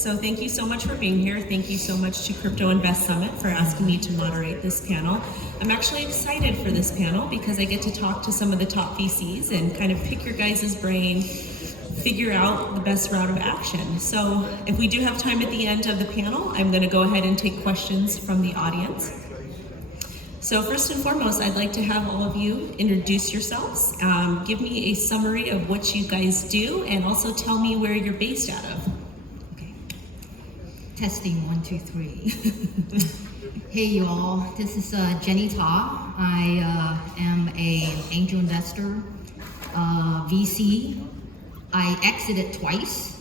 So thank you so much for being here. Thank you so much to Crypto Invest Summit for asking me to moderate this panel. I'm actually excited for this panel because I get to talk to some of the top VCs and kind of pick your guys' brain, figure out the best route of action. So if we do have time at the end of the panel, I'm going to go ahead and take questions from the audience. So first and foremost, I'd like to have all of you introduce yourselves, give me a summary of what you guys do, and also tell me where you're based out of. Okay. Testing 1, 2, 3. Hey you all, this is Jenny Ta. I am an angel investor, VC. I exited twice,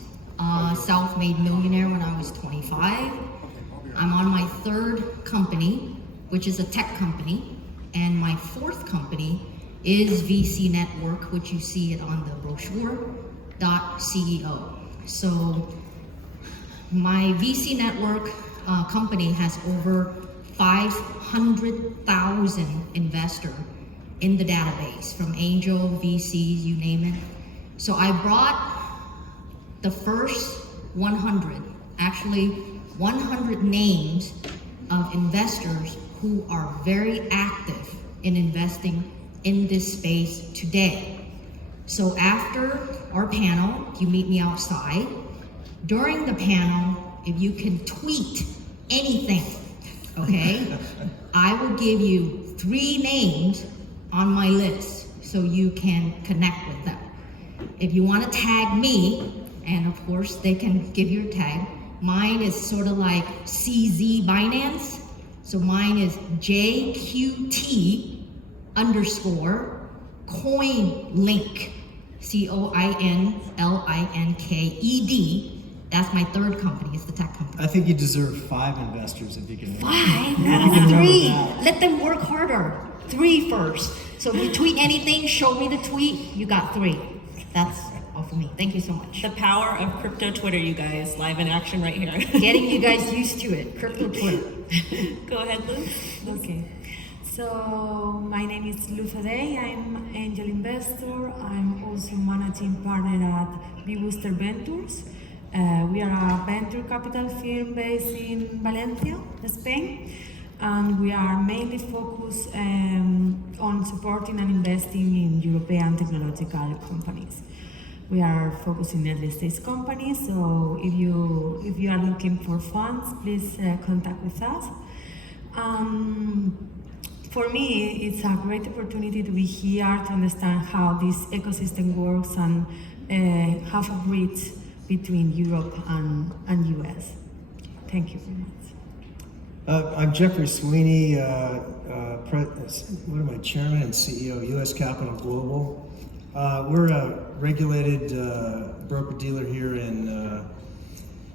self-made millionaire when I was 25. I'm on my third company, which is a tech company, and my fourth company is VC Network, which you see it on the brochure, .ceo. So my VC Network company has over 500,000 investors in the database, from angel, VCs, you name it. So I brought the first 100 names of investors who are very active in investing in this space today. So after our panel, you meet me outside. During the panel, if you can tweet anything, okay, I will give you 3 names on my list so you can connect with them. If you want to tag me, and of course they can give your tag, mine is sort of like CZ Binance. So mine is JQT_coinlink, COINLINKED. That's my third company, it's the tech company. I think you deserve 5 investors if you can. 5? That's 3. Let them work harder. 3 first. So if you tweet anything, show me the tweet, you got 3. That's all for me. Thank you so much. The power of crypto Twitter, you guys, live in action right here. Getting you guys used to it, crypto Twitter. Go ahead, Luz. Okay, so my name is Luz Adell. I'm angel investor. I'm also managing partner at B-Booster Ventures. We are a venture capital firm based in Valencia, Spain, and we are mainly focused on supporting and investing in European technological companies. We are focusing on early stage companies, so if you are looking for funds, please contact with us. For me, it's a great opportunity to be here to understand how this ecosystem works and have a bridge between Europe and US. Thank you very much. I'm Jeffrey Sweeney, Chairman and CEO of US Capital Global. We're a regulated broker-dealer here in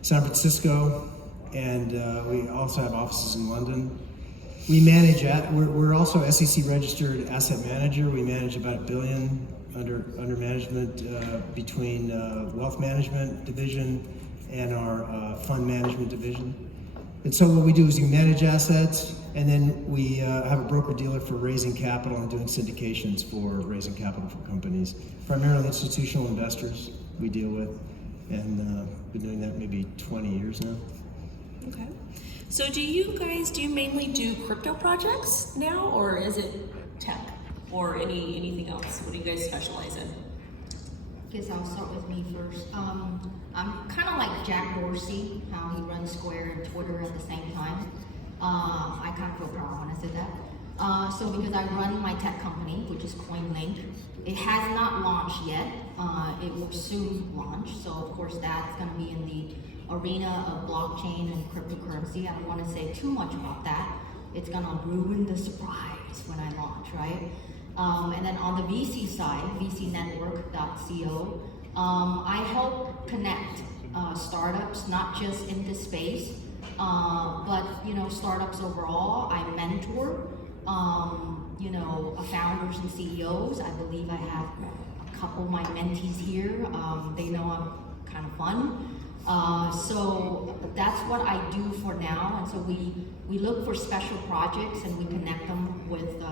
San Francisco, and we also have offices in London. We manage, we're also SEC registered asset manager. We manage about $1 billion under management between wealth management division and our fund management division. And so what we do is we manage assets, and then we have a broker-dealer for raising capital and doing syndications for raising capital for companies. Primarily institutional investors we deal with, and been doing that maybe 20 years now. Okay. So do you mainly do crypto projects now, or is it tech, or anything else? What do you guys specialize in? Guess I'll start with me first. I'm kind of like Jack Dorsey, how he runs Square and Twitter at the same time. I kind of feel proud when I said that. So because I run my tech company, which is CoinLink, it has not launched yet. It will soon launch. So of course that's going to be in the arena of blockchain and cryptocurrency. I don't want to say too much about that. It's going to ruin the surprise when I launch, right? And then on the VC side, VCNetwork.co, I help connect startups, not just in this space, but startups overall. I mentor, founders and CEOs. I believe I have a couple of my mentees here. They know I'm kind of fun. So that's what I do for now. And so we look for special projects and we connect them with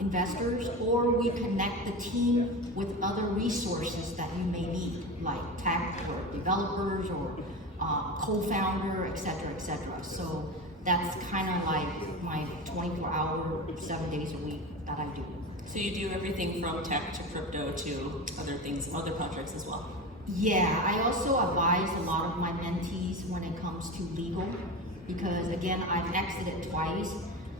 investors, or we connect the team with other resources that you may need, like tech or developers or co-founder, et cetera. So that's kind of like my 24-hour, 7 days a week that I do. So you do everything from tech to crypto to other things, other projects as well? Yeah, I also advise a lot of my mentees when it comes to legal, because again, I've exited twice.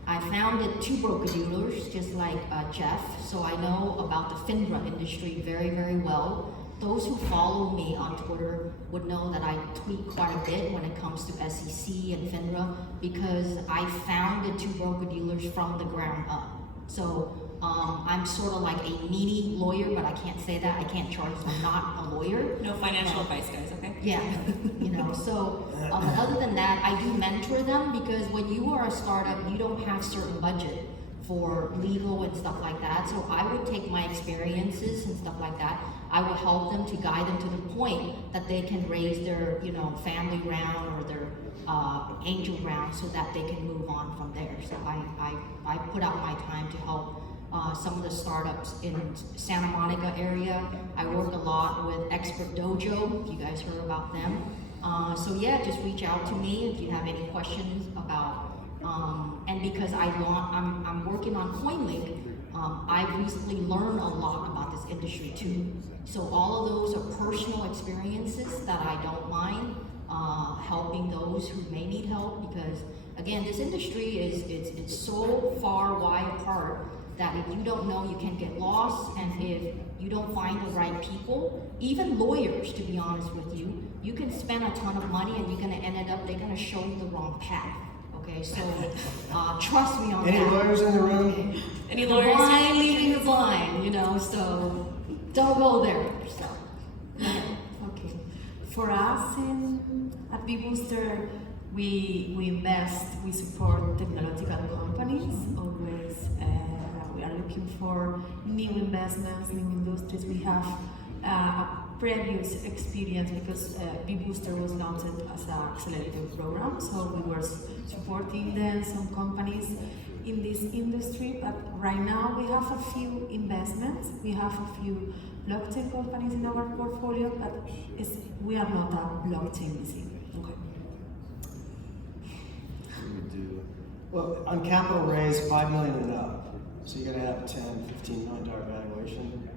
I founded 2 broker-dealers, just like Jeff, so I know about the FINRA industry very, very well. Those who follow me on Twitter would know that I tweet quite a bit when it comes to SEC and FINRA, because I founded 2 broker-dealers from the ground up. So I'm sort of like a mini lawyer, but I can't say that. I can't charge them. I'm not a lawyer. No financial advice, guys, okay? Yeah, so but other than that, I do mentor them, because when you are a startup, you don't have certain budget for legal and stuff like that. So I would take my experiences and stuff like that. I would help them to guide them to the point that they can raise their, family round or their angel round, so that they can move on from there. So I put out my time to help some of the startups in Santa Monica area. I work a lot with Expert Dojo, if you guys heard about them. So yeah, just reach out to me if you have any questions about, and because I'm working on CoinLink, I've recently learned a lot about this industry too. So all of those are personal experiences that I don't mind helping those who may need help, because again, this industry it's so far wide apart that if you don't know, you can get lost, and if you don't find the right people, even lawyers, to be honest with you, you can spend a ton of money and you're gonna they're gonna show you the wrong path. Okay, so trust me on that. Any lawyers in the room? Any lawyers? Blind leading the blind, so don't go there. So, Okay. For us at BeBooster, we invest, we support technological companies always. We are looking for new investments, new industries. We have a previous experience, because BeBooster was launched as an accelerator program, so we were supporting then some companies in this industry. But right now we have a few investments. We have a few blockchain companies in our portfolio, but we are not a blockchain VC. Okay. Well, on capital raise, $5 million and up. So you're gonna have $10, $15 million valuation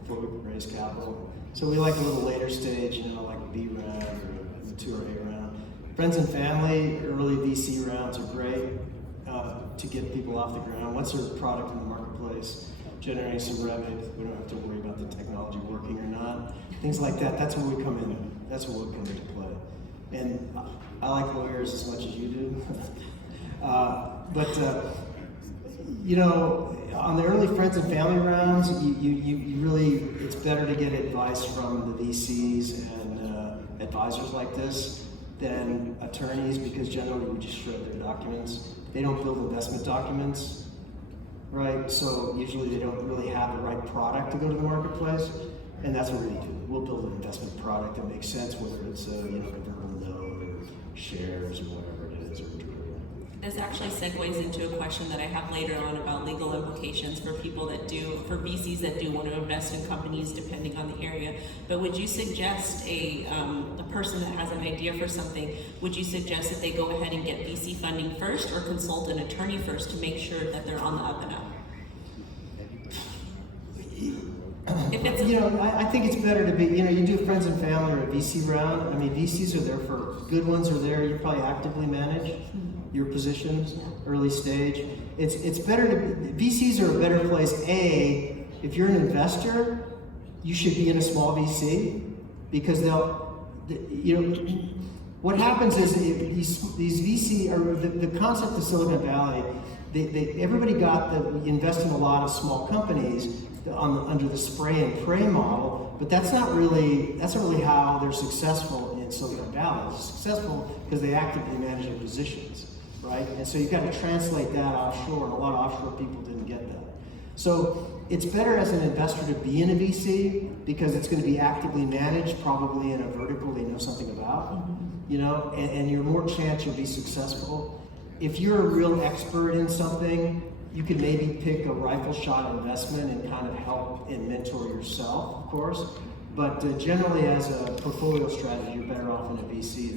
before we raise capital. So we like a little later stage, like a B round or a 2 or A round. Friends and family, early VC rounds are great to get people off the ground. Once there's a product in the marketplace, generating some revenue, we don't have to worry about the technology working or not. Things like that, that's where we come in. That's where we come into play. And I like lawyers as much as you do. On the early friends and family rounds, you really, it's better to get advice from the VCs and advisors like this than attorneys, because generally we just shred their documents. They don't build investment documents, right? So usually they don't really have the right product to go to the marketplace, and that's what we do. We'll build an investment product that makes sense, whether it's convertible note or shares or whatever it is. This actually segues into a question that I have later on about legal implications for for VCs that do want to invest in companies depending on the area. But would you suggest a person that has an idea for something, would you suggest that they go ahead and get VC funding first, or consult an attorney first to make sure that they're on the up and up? I think it's better to be, you do friends and family or a VC round. I mean, VCs are there for, good ones are there, you probably actively manage your positions, early stage. It's better VCs are a better place. If you're an investor, you should be in a small VC, because what happens is these VC, or the concept of Silicon Valley, everybody invest in a lot of small companies under the spray and pray model, but that's not really how they're successful in Silicon Valley. They're successful because they actively manage their positions, right? And so you've got to translate that offshore, and a lot of offshore people didn't get that. So it's better as an investor to be in a VC, because it's going to be actively managed, probably in a vertical they know something about, and you're more chance you'll be successful. If you're a real expert in something, you can maybe pick a rifle shot investment and kind of help and mentor yourself, of course. But generally, as a portfolio strategy, you're better off in a VC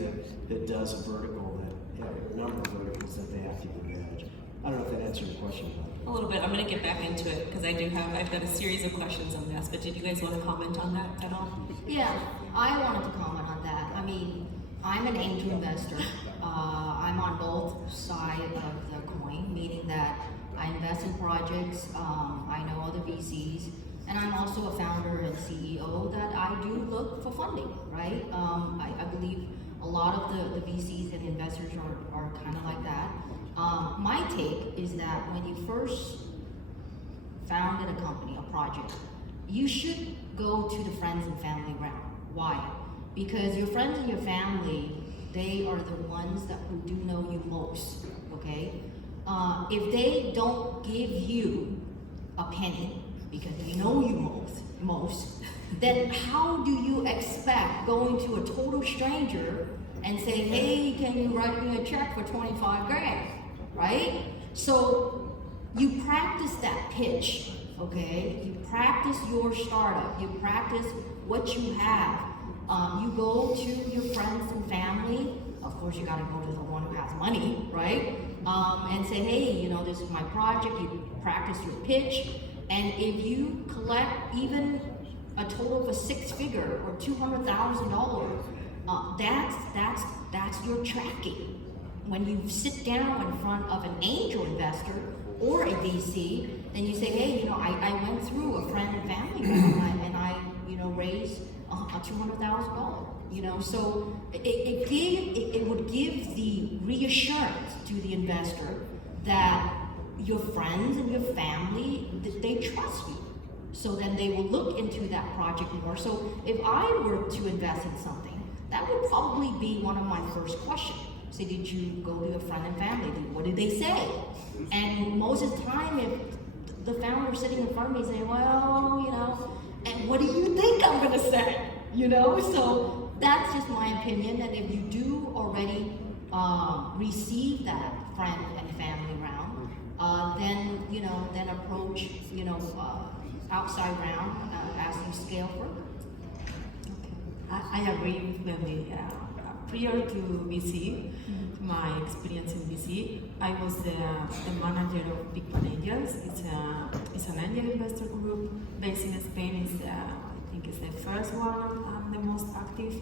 that does a vertical, a number of verticals that they actively manage. I don't know if that answered your question. A little bit. I'm going to get back into it because I've got a series of questions on this. But did you guys want to comment on that at all? Yeah, I wanted to comment on that. I mean, I'm an angel investor. I'm on both sides of the coin, meaning that I invest in projects. I know other VCs, and I'm also a founder and CEO that I do look for funding, right? I believe a lot of the VCs and investors are kind of like that. My take is that when you first founded a company, a project, you should go to the friends and family round. Why? Because your friends and your family, they are the ones who do know you most, okay? If they don't give you a penny, because they know you most, then how do you expect going to a total stranger and say, hey, can you write me a check for 25 grand, right? So you practice that pitch, okay? You practice your startup, you practice what you have. You go to your friends and family. Of course, you gotta go to the one who has money, right? And say, hey, this is my project. You practice your pitch. And if you collect even a total of a six-figure or $200,000, that's your tracking. When you sit down in front of an angel investor or a VC, then you say, hey, I went through a friend and family round and I raised a $200,000. So it would give the reassurance to the investor that your friends and your family, that they trust you. So then they will look into that project more. So if I were to invest in something, that would probably be one of my first questions. So did you go to your friend and family? What did they say? And most of the time, if the founder sitting in front of me saying, well, and what do you think I'm gonna say? So that's just my opinion. And if you do already receive that friend and family round, then approach, outside round as you scale further. I agree with Wendy. Prior to VC, my experience in VC, I was the manager of Big Pan Angels. It's an angel investor group based in Spain. I think it's the first one and the most active.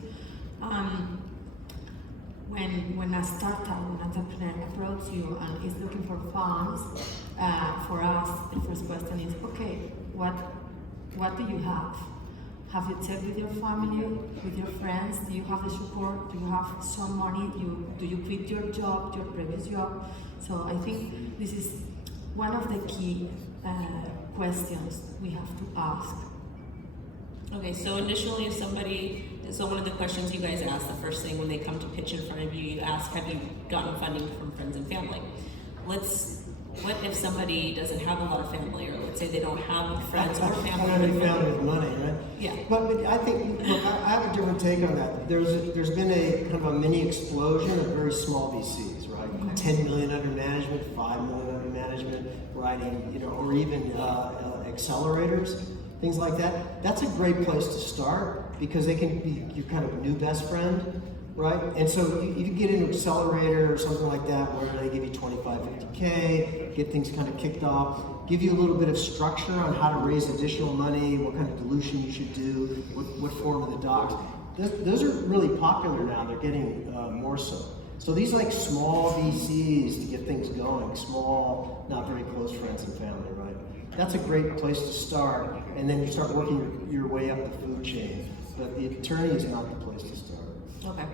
When a startup, an entrepreneur approaches you and is looking for funds, for us, the first question is, okay, what do you have? Have you checked with your family, with your friends? Do you have the support? Do you have some money? Do you quit your job, your previous job? So I think this is one of the key questions we have to ask. Okay, so initially so one of the questions you guys ask, the first thing when they come to pitch in front of you, you ask, have you gotten funding from friends and family? What if somebody doesn't have a lot of family, or let's say they don't have friends or family? I don't have family with money, right? Yeah. But I think, look, I have a different take on that. There's been a kind of a mini explosion of very small VCs, right? Okay. 10 million under management, 5 million under management, right? Or even accelerators, things like that. That's a great place to start because they can be your kind of new best friend. Right? And so you get into accelerator or something like that where they give you 25, 50K, get things kind of kicked off, give you a little bit of structure on how to raise additional money, what kind of dilution you should do, what form of the docs. Those are really popular now. They're getting more so. So these like small VCs to get things going, small, not very close friends and family, right? That's a great place to start. And then you start working your way up the food chain. But the attorney is not the place to start. Okay.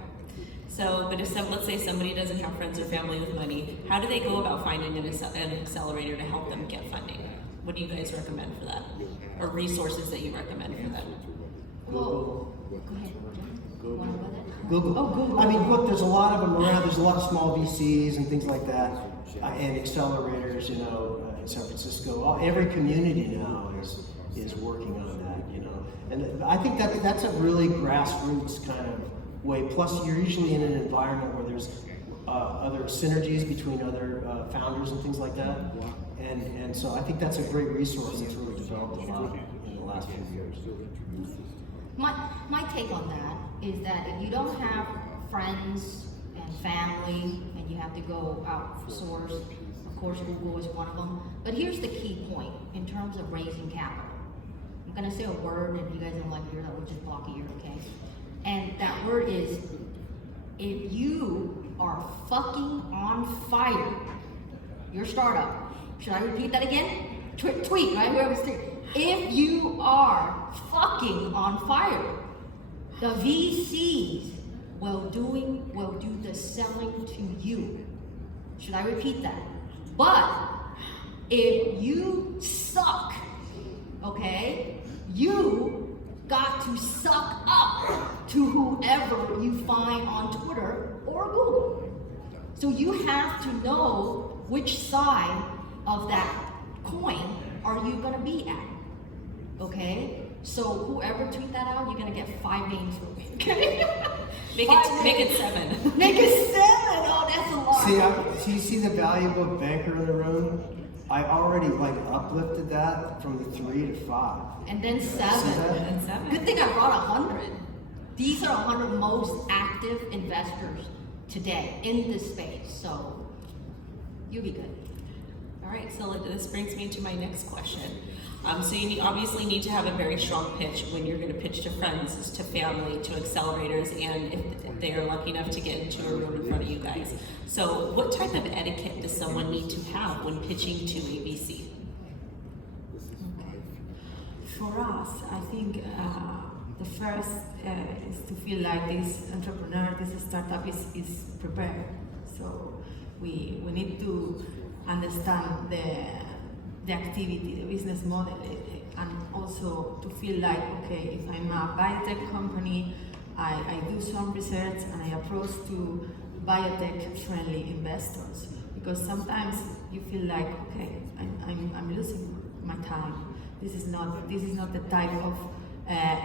So, but let's say somebody doesn't have friends or family with money, how do they go about finding an accelerator to help them get funding? What do you guys recommend for that? Or resources that you recommend for that? Well, go ahead. Google. Oh, Google. I mean, look, there's a lot of them around. There's a lot of small VCs and things like that, and accelerators, in San Francisco. Every community now is working on that, And I think that's a really grassroots kind of way. Plus, you're usually in an environment where there's other synergies between other founders and things like that. And so I think that's a great resource that's really developed a lot in the last few years. My take on that is that if you don't have friends and family and you have to go outsource, of course Google is one of them. But here's the key point in terms of raising capital. I'm gonna say a word, and if you guys don't like it, that would just block your ear, okay? And that word is, if you are fucking on fire, your startup. Should I repeat that again? Tweet, right? Whoever's tweet. If you are fucking on fire, the VCs will do the selling to you. Should I repeat that? But if you suck, okay, you got to suck up to whoever you find on Twitter or Google. So you have to know which side of that coin are you gonna be at, okay? So whoever tweet that out, you're gonna get 5 names from me, okay? Make it 7. Make it 7, oh, that's a lot. See, you see the valuable banker in the room? I already uplifted that from the 3 to 5. And then 7. And 7. Good thing I brought 100. These are 100 most active investors today in this space, so you'll be good. All right, so this brings me to my next question. So you obviously need to have a very strong pitch when you're going to pitch to friends, to family, to accelerators, and if they are lucky enough to get into a room in front of you guys. So what type of etiquette does someone need to have when pitching to a VC? Okay. For us, I think the first is to feel like this entrepreneur, this startup is prepared. So we need to understand the activity, the business model, and also to feel like, okay, if I'm a biotech company, I do some research and I approach to biotech-friendly investors, because sometimes you feel like, okay, I'm losing my time. This is not the type of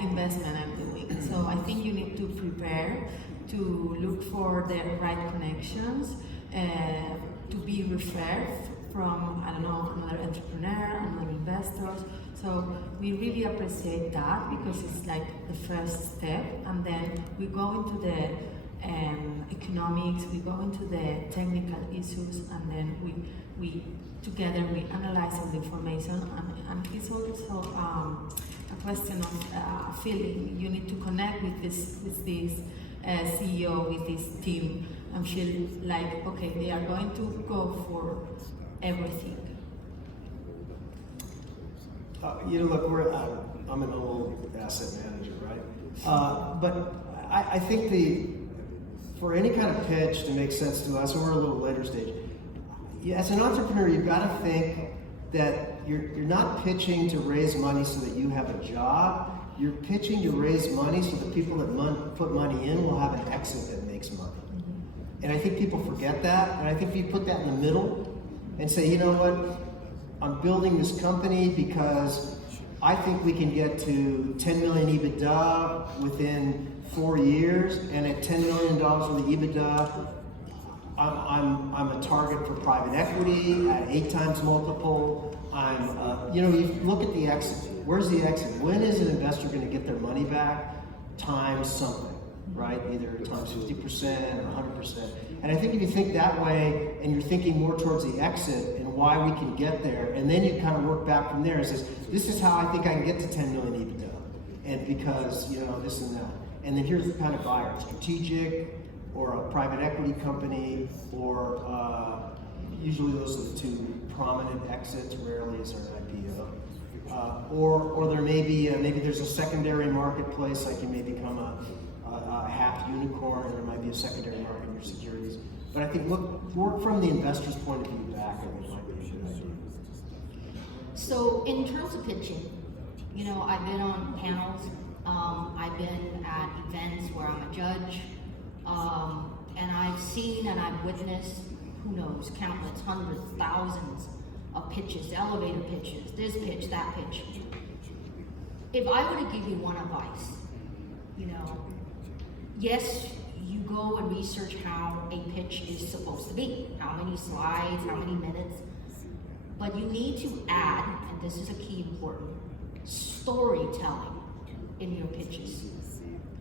investment I'm doing. So I think you need to prepare to look for the right connections, to be referred from, I don't know, another entrepreneur, another investors. So we really appreciate that, because it's like the first step, and then we go into the economics, we go into the technical issues, and then we together we analyze all the information, and it's also a question of feeling. You need to connect with this CEO, with this team, and feel like, okay, they are going to go for everything. Look, I'm an old asset manager, right? But I think for any kind of pitch to make sense to us, and we're a little later stage, as an entrepreneur, you've got to think that you're not pitching to raise money so that you have a job. You're pitching to raise money so the people that put money in will have an exit that makes money. And I think people forget that, and I think if you put that in the middle and say, you know what, I'm building this company because I think we can get to 10 million EBITDA within 4 years, and at $10 million of the EBITDA, I'm a target for private equity at 8 times multiple. You look at the exit. Where's the exit? When is an investor going to get their money back? Times something, right? Either times 50% or 100%. And I think if you think that way, and you're thinking more towards the exit and why we can get there, and then you kind of work back from there and says, this is how I think I can get to 10 million EBITDA, and because this and that. And then here's the kind of buyer: strategic, or a private equity company, or usually those are the two prominent exits. Rarely is there an IPO. Or there may be maybe there's a secondary marketplace, like you may become a half unicorn, and there might be a secondary market in your securities. But I think work from the investor's point of view back, I think might be a good idea. So in terms of pitching, I've been on panels, I've been at events where I'm a judge, and I've seen and I've witnessed, who knows, countless, hundreds, thousands of pitches, elevator pitches, this pitch, that pitch. If I were to give you one advice, yes, you go and research how a pitch is supposed to be, how many slides, how many minutes, but you need to add, and this is a key important, storytelling in your pitches.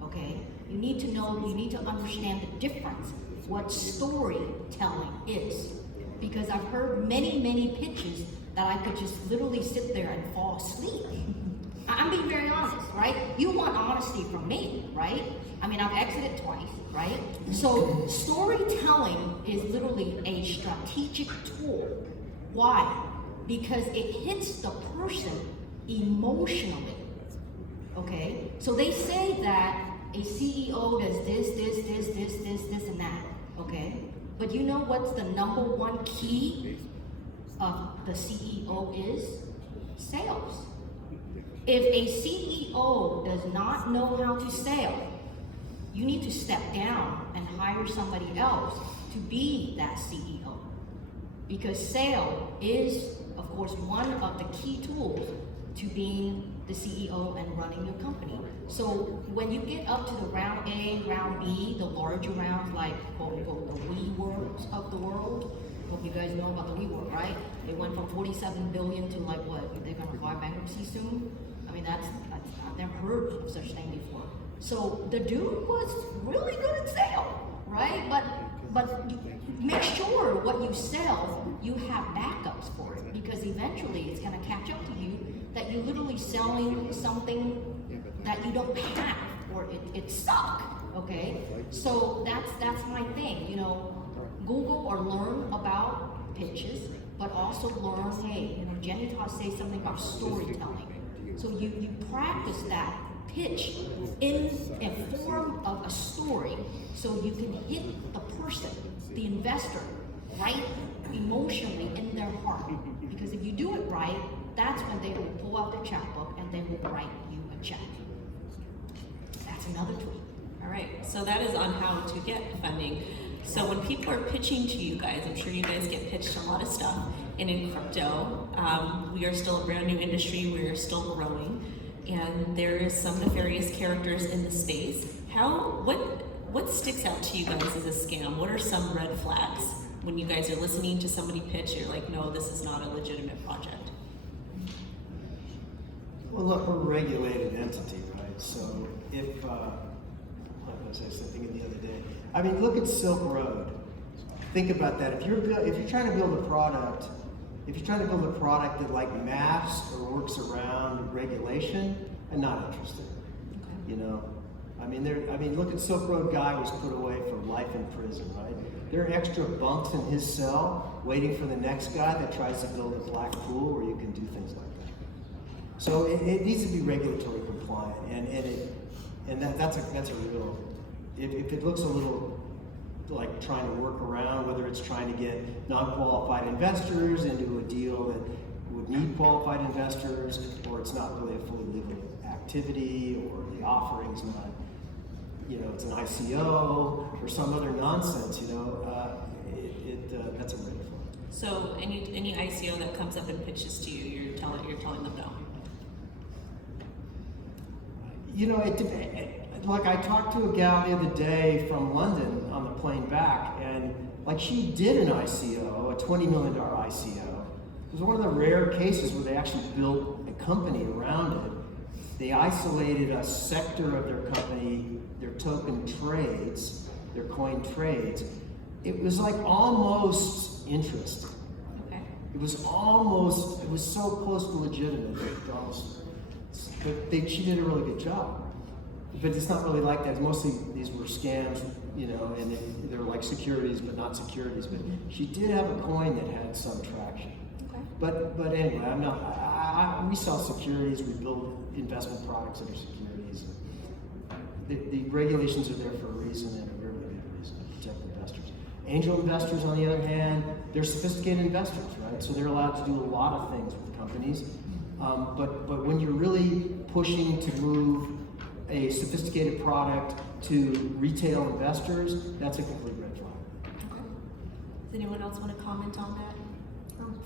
Okay? You need to understand the difference, what storytelling is. Because I've heard many, many pitches that I could just literally sit there and fall asleep. I'm being very honest, right? You want honesty from me, right? I mean, I've exited twice, right? So storytelling is literally a strategic tool. Why? Because it hits the person emotionally, okay? So they say that a CEO does this, and that, okay? But you know what's the number one key of the CEO is? Sales. If a CEO does not know how to sell, you need to step down and hire somebody else to be that CEO. Because sale is, of course, one of the key tools to being the CEO and running your company. So when you get up to the round A, round B, the larger rounds like quote unquote the WeWorks of the world, hope you guys know about the WeWork, right? They went from 47 billion to like what? They're gonna file bankruptcy soon? I mean, I've never heard of such thing before. So the dude was really good at sales, right? But make sure what you sell, you have backups for it, because eventually it's gonna catch up to you that you're literally selling something that you don't have, or it's stuck, okay? So that's my thing, you know, Google or learn about pitches, but also learn, hey, you know, Jenny taught say something about storytelling. So you practice that pitch in form of a story, so you can hit the person, the investor, right emotionally in their heart. Because if you do it right, that's when they will pull out their checkbook and they will write you a check. That's another tool. All right, so that is on how to get funding. So when people are pitching to you guys, I'm sure you guys get pitched a lot of stuff. And in crypto, we are still a brand new industry. We are still growing, and there is some nefarious characters in the space. What sticks out to you guys as a scam? What are some red flags when you guys are listening to somebody pitch? You're like, no, this is not a legitimate project. Well, look, we're a regulated entity, right? So if, like I was thinking the other day, I mean, look at Silk Road. Think about that. If you're trying to build a product, that like maps or works around regulation, I'm not interested. Okay. You know, I mean, look at Silk Road guy was put away for life in prison, right? There are extra bunks in his cell waiting for the next guy that tries to build a black pool where you can do things like that. So it needs to be regulatory compliant, and that's a real. If it looks a little like trying to work around, whether it's trying to get non-qualified investors into a deal that would need qualified investors, or it's not really a fully legal activity, or the offering's not, you know, it's an ICO or some other nonsense, you know, that's a red flag. So any ICO that comes up and pitches to you, you're telling them no. You know, like I talked to a gal the other day from London on the plane back, and like she did an ICO, a $20 million ICO. It was one of the rare cases where they actually built a company around it. They isolated a sector of their company, their token trades, their coin trades. It was like almost interesting. Okay. It was so close to legitimate. But she did a really good job. But it's not really like that. Mostly these were scams, you know, and they were like securities, but not securities. But she did have a coin that had some traction. Okay. But anyway, I'm not. We sell securities. We build investment products that are securities. The regulations are there for a reason, and a really good reason to protect investors. Angel investors, on the other hand, they're sophisticated investors, right? So they're allowed to do a lot of things with companies. But when you're really pushing to move a sophisticated product to retail investors, that's a complete red flag. Okay. Does anyone else want to comment on that?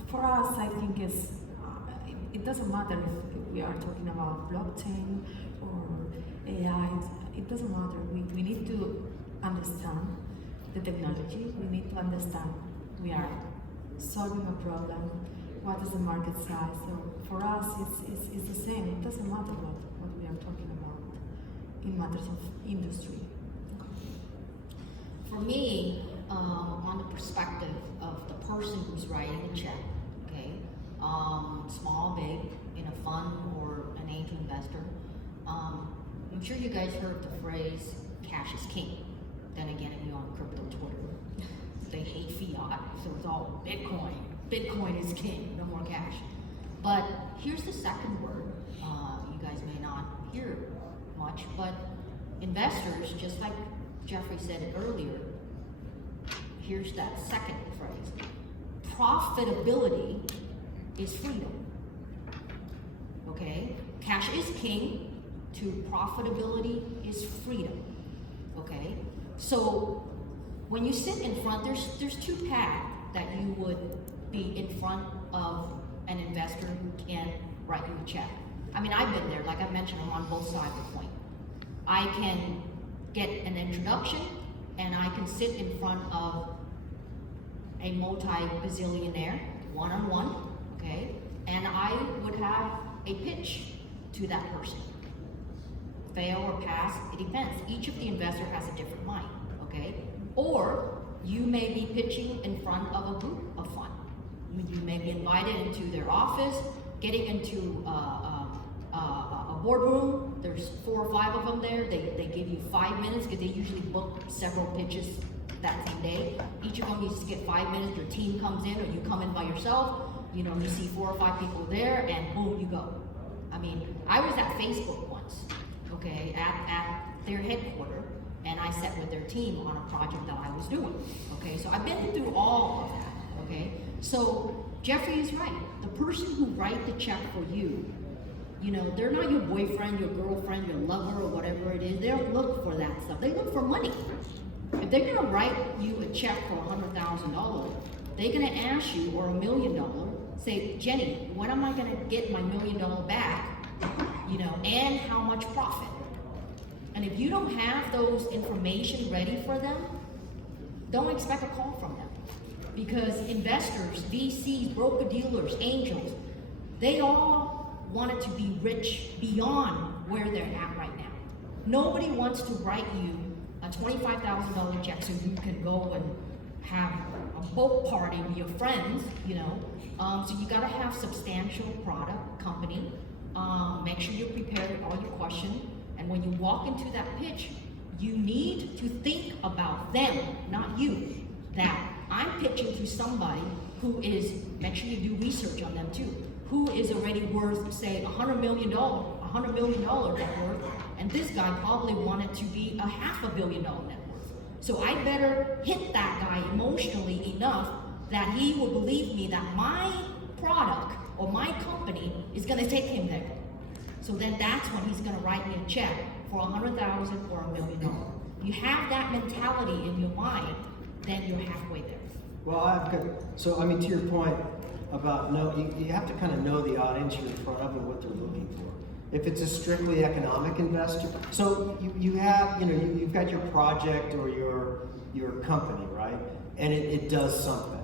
For us, I think it doesn't matter if we are talking about blockchain or AI. It doesn't matter. We need to understand the technology. We need to understand we are solving a problem. What is the market size? So for us, it's the same. It doesn't matter what we are talking about. in matters of industry. For me, on the perspective of the person who's writing the check, okay, small, big, in a fund or an angel investor, I'm sure you guys heard the phrase, cash is king. Then again, if you're on crypto Twitter, they hate fiat, so it's all Bitcoin. Bitcoin is king, no more cash. But here's the second word, you guys may not hear much, but investors, just like Jeffrey said it earlier, here's that second phrase. Profitability is freedom. Okay? Cash is king to profitability is freedom. Okay? So when you sit in front, there's two paths that you would be in front of an investor who can write you a check. I mean, I've been there, like I mentioned, I'm on both sides of the point. I can get an introduction and I can sit in front of a multi-bazillionaire, one-on-one, okay? And I would have a pitch to that person. Fail or pass, it depends. Each of the investor has a different mind, okay? Or you may be pitching in front of a group of fund. You may be invited into their office, getting into a boardroom. There's 4 or 5 of them there. They give you 5 minutes because they usually book several pitches that same day. Each of them needs to get 5 minutes. Your team comes in or you come in by yourself. You know, you see 4 or 5 people there and boom, you go. I mean, I was at Facebook once, okay, at their headquarters, and I sat with their team on a project that I was doing, okay? So I've been through all of that, okay? So Jeffrey is right. The person who writes the check for you, you know, they're not your boyfriend, your girlfriend, your lover, or whatever it is. They don't look for that stuff. They look for money. If they're gonna write you a check for $100,000, they're gonna ask you, or $1 million, say, Jenny, when am I gonna get my $1 million back? You know, and how much profit? And if you don't have those information ready for them, don't expect a call from them. Because investors, VCs, broker dealers, angels, they all wanted to be rich beyond where they're at right now. Nobody wants to write you a $25,000 check so you can go and have a boat party with your friends, you know. So you gotta have substantial product, company. Make sure you're prepared with all your questions. And when you walk into that pitch, you need to think about them, not you. That I'm pitching to somebody who is, make sure you do research on them too, who is already worth, say, $100 million net worth, and this guy probably wanted to be a $500 million net worth. So I better hit that guy emotionally enough that he will believe me that my product or my company is gonna take him there. So then that's when he's gonna write me a check for $100,000 or $1 million. You have that mentality in your mind, then you're halfway there. Well, so I mean, to your point about you have to kind of know the audience you're in front of and what they're looking for. If it's a strictly economic investor, so you have, you know, you've got your project or your company, right? And it does something.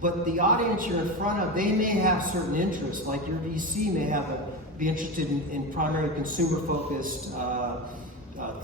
But the audience you're in front of, they may have certain interests, like your VC may be interested in primary consumer-focused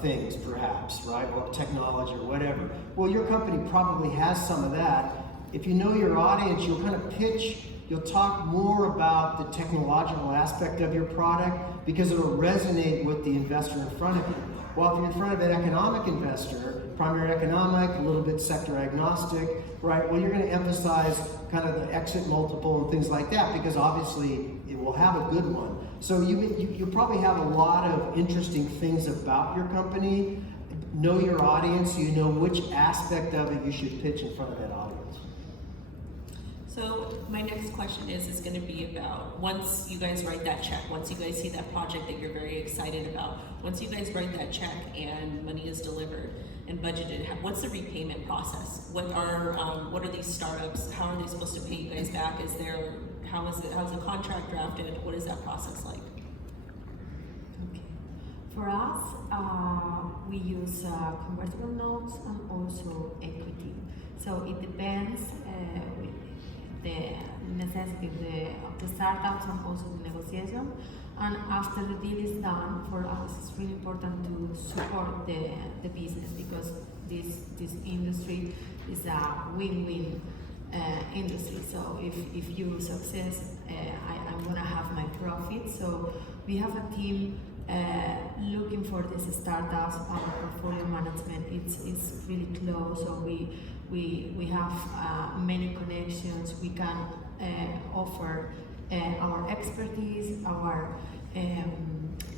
things, perhaps, right? Or technology or whatever. Well, your company probably has some of that. If you know your audience, you'll kind of pitch, you'll talk more about the technological aspect of your product because it'll resonate with the investor in front of you. Well, if you're in front of an economic investor, primary economic, a little bit sector agnostic, right? Well, you're going to emphasize kind of the exit multiple and things like that because obviously it will have a good one. So you probably have a lot of interesting things about your company. Know your audience, so you know which aspect of it you should pitch in front of that audience. So my next question is going to be about once you guys write that check, once you guys see that project that you're very excited about, once you guys write that check and money is delivered and budgeted, what's the repayment process? What are these startups? How are they supposed to pay you guys back? How's the contract drafted? What is that process like? Okay. For us, we use convertible notes and also equity. So it depends. the necessity of the startups and also the negotiation. And after the deal is done, for us it's really important to support the business, because this industry is a win-win industry. So if you success, I'm gonna have my profit. So we have a team looking for these startups. Our portfolio management it's really close. So we have many connections. We can offer our expertise.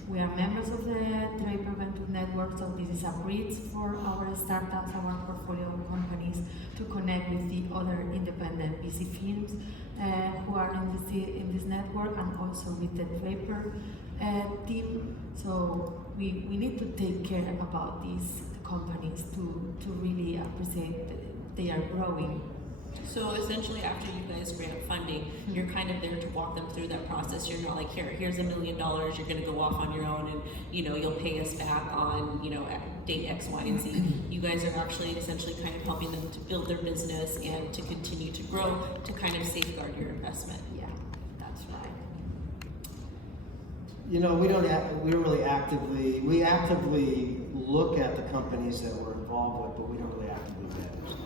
We are members of the Repayment Process network, so this is a bridge for our startups, our portfolio companies, to connect with the other independent VC firms who are in this network, and also with the Draper team. So we need to take care about these companies to really appreciate that they are growing. So essentially, after you guys grant funding, you're kind of there to walk them through that process. You're not like, here's $1 million, you're going to go off on your own, and you'll pay us back on date X, Y, and Z. You guys are actually essentially kind of helping them to build their business and to continue to grow, to kind of safeguard your investment. Yeah, that's right. We don't really we actively look at the companies that we're involved with, but we don't really actively manage,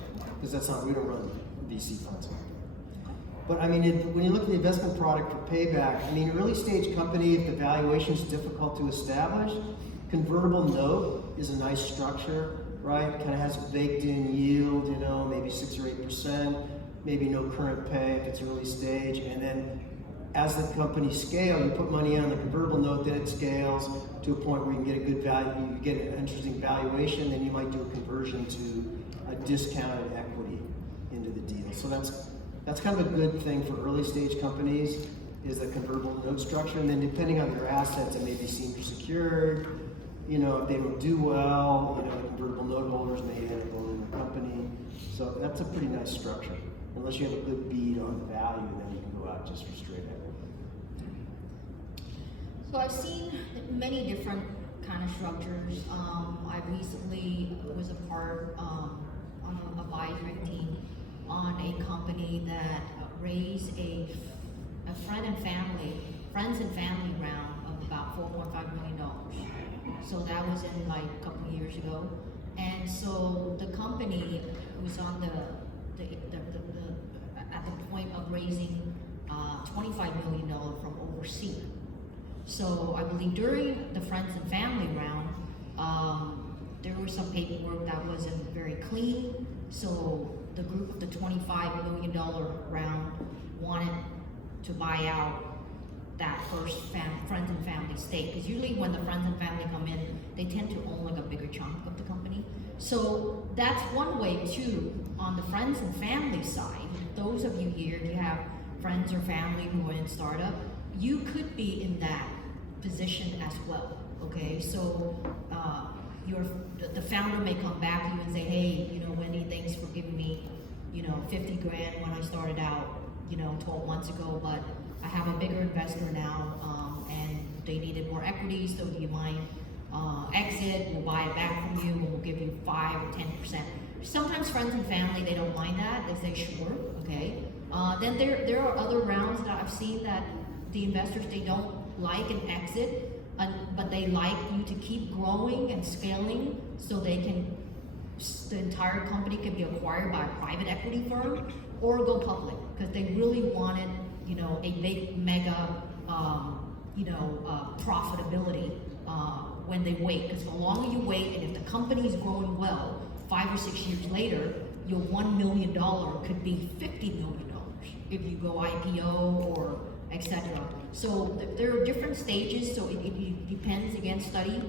because we don't run VC funds. But I mean, when you look at the investment product for payback, I mean, early stage company, if the valuation is difficult to establish, convertible note is a nice structure, right? Kind of has baked in yield, maybe 6 or 8%, maybe no current pay if it's early stage, and then as the company scales, you put money on the convertible note, then it scales to a point where you can get a good value, you get an interesting valuation, then you might do a conversion to a discounted equity into the deal. So that's kind of a good thing for early stage companies, is the convertible note structure. And then depending on their assets, it may be senior secured. If they don't do well, the convertible note holders may end up owning the company. So that's a pretty nice structure. Unless you have a good bead on the value, then you can go out just for straight equity. So I've seen many different kind of structures. I recently was a part on an advisory team on a company that raised a friends and family round of about $4.5 million. So that was in like a couple of years ago. And so the company was on at the point of raising $25 million from overseas. So I believe during the friends and family round, there was some paperwork that wasn't very clean. So the group of the $25 million round wanted to buy out that first friends and family stake. Because usually when the friends and family come in, they tend to own like a bigger chunk of the company. So that's one way too. On the friends and family side, those of you here, if you have friends or family who are in startup, you could be in that position as well. Okay, so the founder may come back to you and say, hey, Wendy, thanks for giving me, 50 grand when I started out, 12 months ago, but I have a bigger investor now, and they needed more equity, so do you mind exit? We'll buy it back from you, and we'll give you 5 or 10%. Sometimes friends and family, they don't mind that. They say, sure, okay. Then there are other rounds that I've seen that the investors, they don't like an exit, but they like you to keep growing and scaling so the entire company can be acquired by a private equity firm or go public, because they really wanted, a big mega, profitability when they wait. Because the longer you wait, and if the company is growing well, 5 or 6 years later, your $1 million could be $50 million if you go IPO or etc. So there are different stages, so it depends. Again, study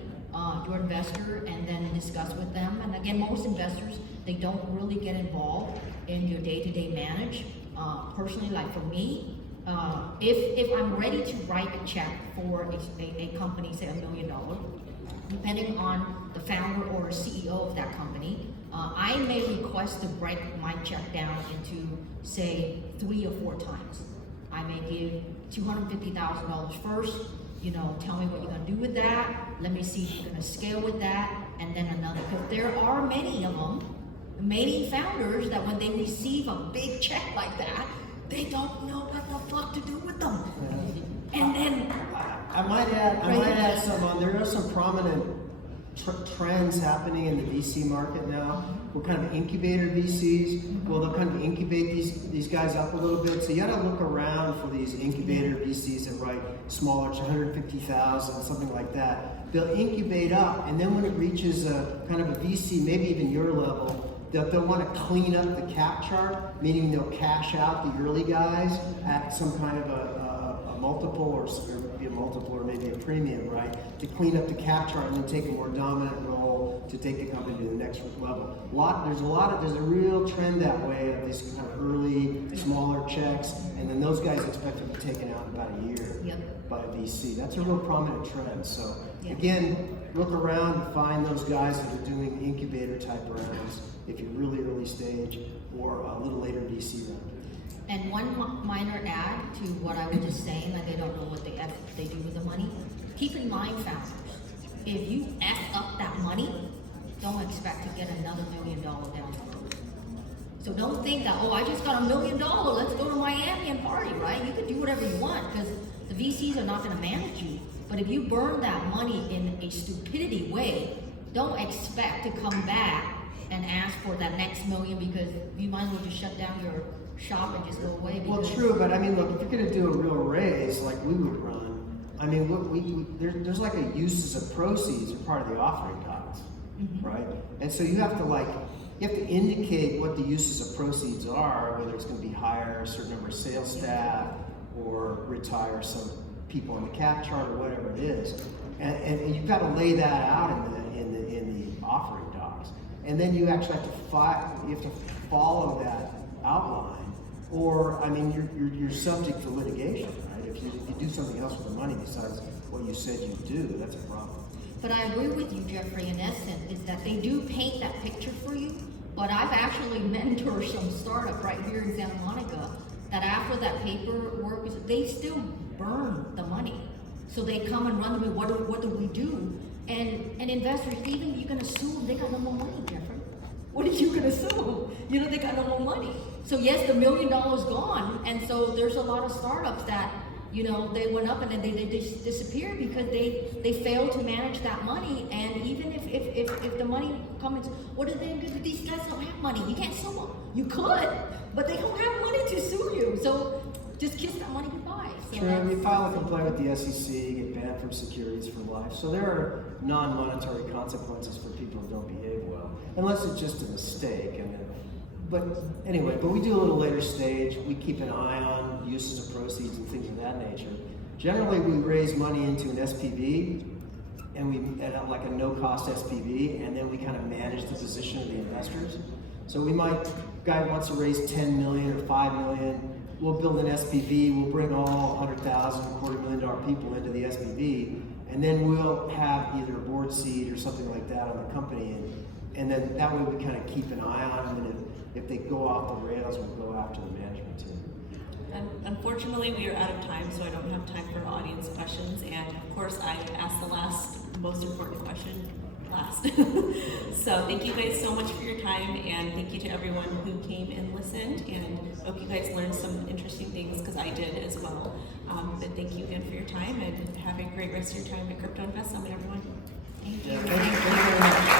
your investor and then discuss with them. And again, most investors, they don't really get involved in your day-to-day manage. Personally, like for me, if I'm ready to write a check for a company, say $1 million, depending on the founder or CEO of that company, I may request to break my check down into, say, 3 or 4 times. I may give $250,000 first, tell me what you're gonna do with that. Let me see if you're gonna scale with that, and then another. Because there are many of them, many founders that when they receive a big check like that, they don't know what the fuck to do with them. And then I might add some on. There are some prominent trends happening in the VC market now. We're kind of incubator VCs. Well, they'll kind of incubate these guys up a little bit. So you got to look around for these incubator VCs that write smaller, 150,000, something like that. They'll incubate up, and then when it reaches a kind of a VC, maybe even your level, they'll want to clean up the cap chart, meaning they'll cash out the early guys at some kind of a multiple or be a multiple or maybe a premium, right? To clean up the cap chart and then take a more dominant role to take the company to the next level. There's a real trend that way of these kind of early, smaller checks, and then those guys expect to be taken out in about a year by a VC. That's a real prominent trend. So again, look around and find those guys that are doing incubator type rounds if you're really early stage or a little later VC round. And one minor add to what I was just saying, like they don't know what they do with the money. Keep in mind, founders, if you F up that money, don't expect to get another $1 million down the road. So don't think that, oh, I just got $1 million, let's go to Miami and party, right? You can do whatever you want because the VCs are not going to manage you. But if you burn that money in a stupidity way, don't expect to come back and ask for that next $1 million because you might as well just shut down your shop and just go away. Well, true, but I mean, look, if you're going to do a real raise like we would run, I mean, there's like a uses of proceeds are part of the offering docs, right? And so you have to indicate what the uses of proceeds are, whether it's going to be hire a certain number of sales staff or retire some people on the cap chart or whatever it is, and you've got to lay that out in the offering docs, and then you actually have to follow that outline. Or, I mean, you're subject to litigation, right? If you do something else with the money besides what you said you'd do, that's a problem. But I agree with you, Jeffrey, in essence, is that they do paint that picture for you, but I've actually mentored some startup right here in Santa Monica that after that paperwork, they still burn the money. So they come and run to me, what do we do? And investors, even you can assume they got no more money, Jeffrey. What are you gonna assume? You know, they got no more money. So yes, the $1 million gone, and so there's a lot of startups that, you know, they went up and then they just disappeared because they failed to manage that money. And even if the money comes, what are they gonna do? These guys don't have money. You can't sue them. You could, but they don't have money to sue you. So just kiss that money goodbye. So true. You file a complaint with the SEC, you get banned from securities for life. So there are non-monetary consequences for people who don't behave well, unless it's just a mistake. But we do a little later stage. We keep an eye on uses of proceeds and things of that nature. Generally, we raise money into an SPV, and we at like a no-cost SPV, and then we kind of manage the position of the investors. So guy wants to raise 10 million or 5 million. We'll build an SPV. We'll bring all 100,000, $250,000 people into the SPV, and then we'll have either a board seat or something like that on the company, and then that way we kind of keep an eye on them. And if they go off the rails, we'll go after the management team. And unfortunately, we are out of time, so I don't have time for audience questions. And of course, I asked the most important question last. So thank you guys so much for your time, and thank you to everyone who came and listened. And I hope you guys learned some interesting things, because I did as well. But thank you again for your time, and have a great rest of your time at Crypto Invest Summit, everyone. thank you. Yeah, thank you very much.